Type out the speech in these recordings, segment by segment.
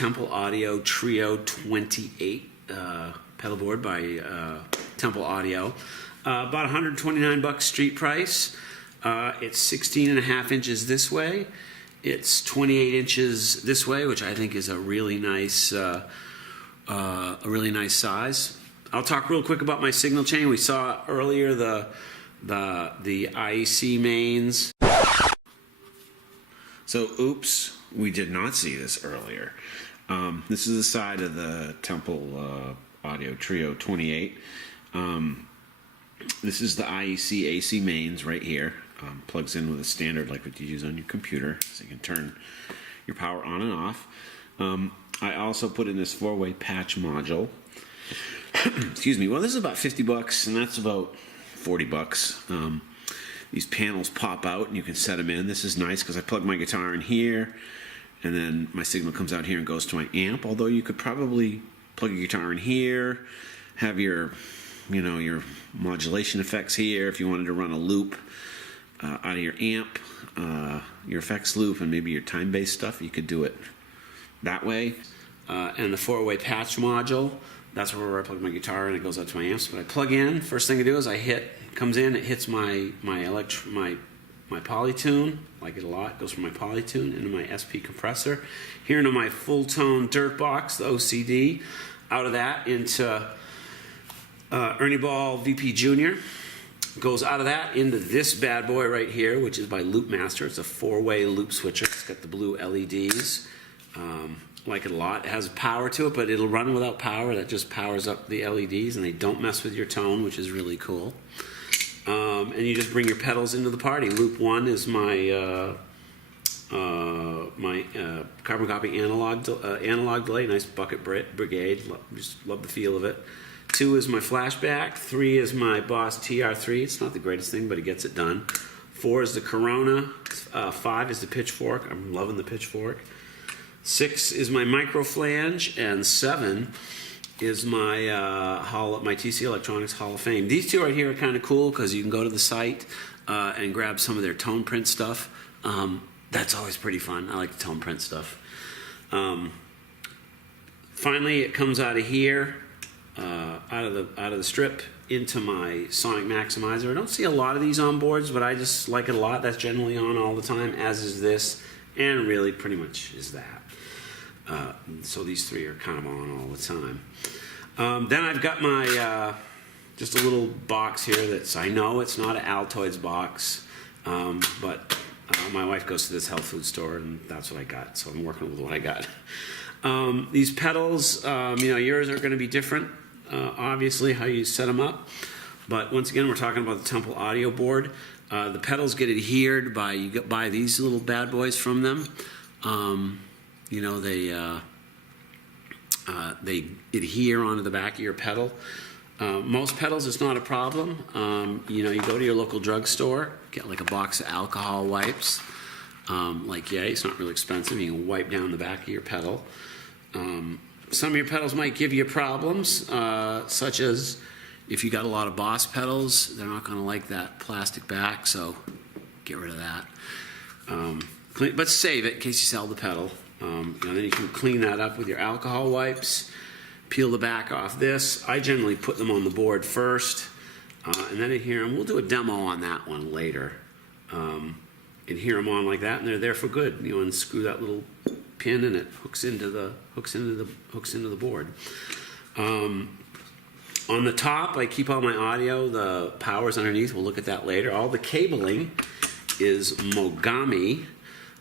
Temple Audio Trio 28 pedalboard by Temple Audio. About $129 street price. It's 16.5 inches this way. It's 28 inches this way, which I think is a really nice size. I'll talk real quick about my signal chain. We saw earlier the IEC mains. So, oops, we did not see this earlier. This is the side of the Temple Audio Trio 28. This is the IEC AC mains right here. Plugs in with a standard like what you use on your computer, so you can turn your power on and off. I also put in this 4-way patch module. Excuse me. Well, this is about $50, and that's about $40. These panels pop out, and you can set them in. This is nice because I plug my guitar in here, and then my signal comes out here and goes to my amp. Although you could probably plug your guitar in here, have your, your modulation effects here. If you wanted to run a loop out of your amp, your effects loop, and maybe your time-based stuff, you could do it that way. And the 4-way patch module, that's where I plug my guitar and it goes out to my amps. But I plug in, first thing I do is it comes in, it hits my Polytune, like it a lot, goes from my Polytune into my SP compressor, here into my full tone dirt box, the OCD, out of that into Ernie Ball VP Junior, goes out of that into this bad boy right here, which is by Loopmaster. It's a 4-way loop switcher. It's got the blue LEDs. Like it a lot. It has power to it, but it'll run without power. That just powers up the LEDs, and they don't mess with your tone, which is really cool. And you just bring your pedals into the party. Loop 1 is my carbon copy analog delay, nice bucket brigade. Just love the feel of it. 2 is my flashback. 3 is my Boss TR3. It's not the greatest thing, but it gets it done. 4 is the Corona. 5 is the Pitchfork. I'm loving the Pitchfork. 6 is my micro flange, and 7 is my my t.c.electronics Hall of Fame. These two right here are kind of cool because you can go to the site and grab some of their tone print stuff. That's always pretty fun. I like the tone print stuff. Finally, it comes out of here, out of the strip into my sonic maximizer. I don't see a lot of these on boards, but I just like it a lot. That's generally on all the time, as is this, and really pretty much is that. So these three are kind of on all the time. Then I've got my just a little box here that's, I know it's not an Altoids box, but my wife goes to this health food store and that's what I got, so I'm working with what I got. These pedals, yours are going to be different, obviously, how you set them up. But once again, we're talking about the Temple Audio board. The pedals get adhered by, you buy these little bad boys from them. They adhere onto the back of your pedal. Most pedals, it's not a problem. You go to your local drugstore, get like a box of alcohol wipes. It's not really expensive. You can wipe down the back of your pedal. Some of your pedals might give you problems, such as if you got a lot of Boss pedals, they're not going to like that plastic back, so get rid of that. But save it in case you sell the pedal. Then you can clean that up with your alcohol wipes, peel the back off this. I generally put them on the board first, and then adhere them. We'll do a demo on that one later. Adhere them on like that, and they're there for good. Unscrew that little pin, and it hooks into the board. On the top, I keep all my audio. The power's underneath. We'll look at that later. All the cabling is Mogami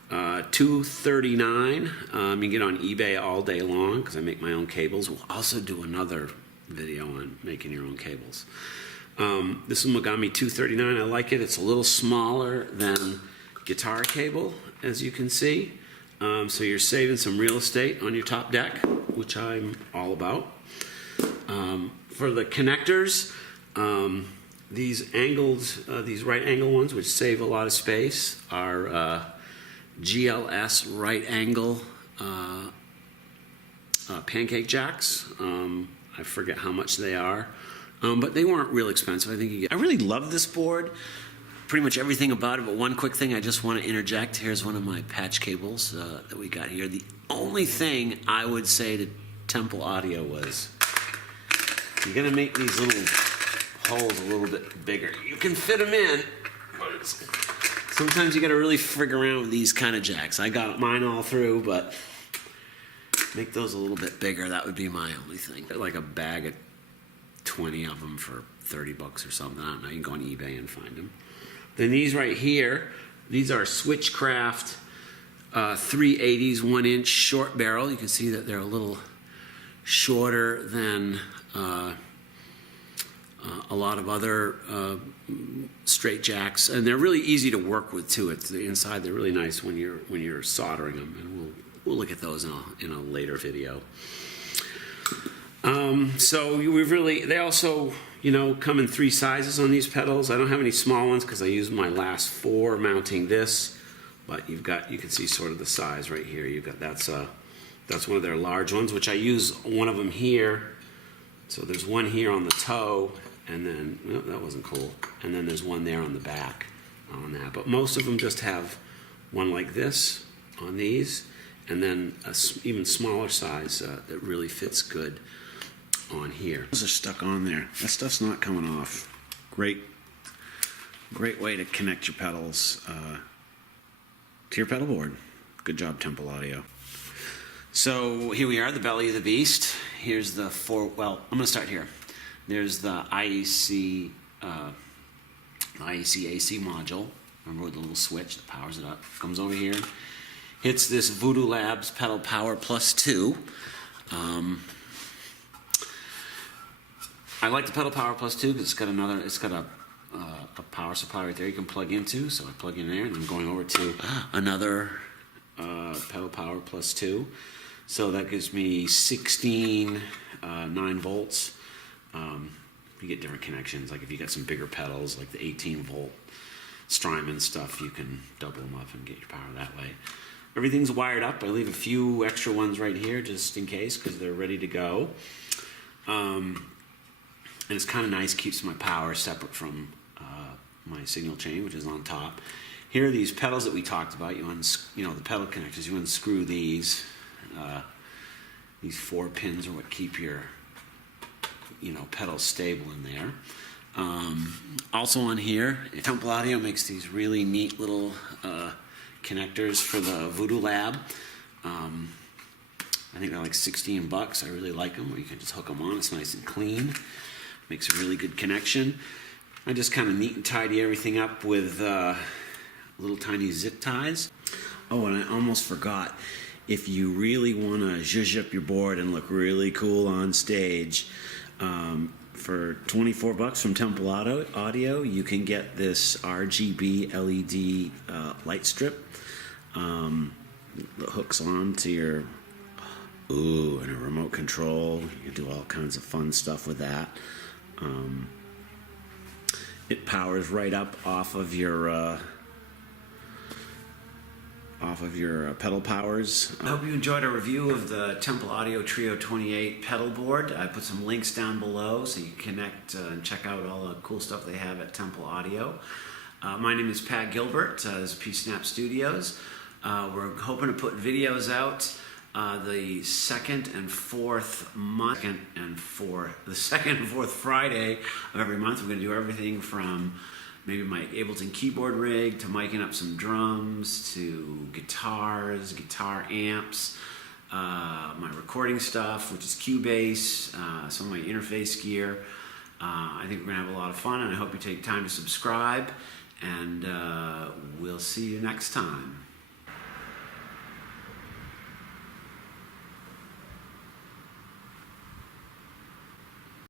239. You can get on eBay all day long because I make my own cables. We'll also do another video on making your own cables. This is Mogami 239. I like it. It's a little smaller than guitar cable, as you can see. So you're saving some real estate on your top deck, which I'm all about. For the connectors, these right angle ones, which save a lot of space, are GLS right angle pancake jacks. I forget how much they are, but they weren't real expensive. I really love this board. Pretty much everything about it, but one quick thing I just want to interject. Here's one of my patch cables that we got here. only thing I would say to Temple Audio was, you're gonna make these little holes a little bit bigger. You can fit them in, but sometimes you gotta really frig around with these kind of jacks. I got mine all through, but make those a little bit bigger. That would be my only thing. They're like a bag of 20 of them for 30 bucks or something. I don't know. You can go on eBay and find them. Then these right here, these are Switchcraft 380s 1-inch short barrel. You can see that they're a little shorter than a lot of other straight jacks, and they're really easy to work with too. It's the inside. They're really nice when you're soldering them, and we'll look at those in a later video. So they also, come in 3 sizes on these pedals. I don't have any small ones because I used my last 4 mounting this, but you can see sort of the size right here. That's one of their large ones, which I use one of them here. So there's one here on the toe, and then, well, that wasn't cool. And then there's one there on the back on that. But most of them just have one like this on these, and then a even smaller size that really fits good on here. Those are stuck on there. That stuff's not coming off. Great way to connect your pedals to your pedal board. Good job, Temple Audio. So here we are, the belly of the beast. Here's the I'm going to start here. There's the IEC AC module. Remember, with the little switch that powers it up. Comes over here, hits this Voodoo Labs Pedal Power Plus 2. I like the Pedal Power Plus 2 because it's got a power supply right there you can plug into. So I plug in there, and I'm going over to another Pedal Power Plus 2. So that gives me 16 9 volts. You get different connections. Like if you got some bigger pedals, like the 18 volt Strymon stuff, you can double them up and get your power that way. Everything's wired up. I leave a few extra ones right here just in case, because they're ready to go. And it's kind of nice, keeps my power separate from my signal chain, which is on top. Here are these pedals that we talked about. The pedal connectors. You unscrew these. These 4 pins are what keep your pedals stable in there. Also on here, Temple Audio makes these really neat little connectors for the Voodoo Lab. I think they're like 16 bucks. I really like them, where you can just hook them on. It's nice and clean. Makes a really good connection. I just kind of neat and tidy everything up with little tiny zip ties. Oh, and I almost forgot. If you really want to zhuzh up your board and look really cool on stage, for 24 bucks from Temple Audio, you can get this Rgb LED light strip that hooks on to your and a remote control. You can do all kinds of fun stuff with that. It powers right up off of your pedal powers. I hope you enjoyed our review of the Temple Audio Trio 28 pedal board. I put some links down below so you can connect and check out all the cool stuff they have at Temple Audio. My name is Pat Gilbert. This is P-Snap Studios. We're hoping to put videos out the second and fourth Friday of every month. We're going to do everything from maybe my Ableton keyboard rig to miking up some drums to guitars, guitar amps, my recording stuff, which is Cubase, some of my interface gear. I think we're going to have a lot of fun, and I hope you take time to subscribe, and we'll see you next time.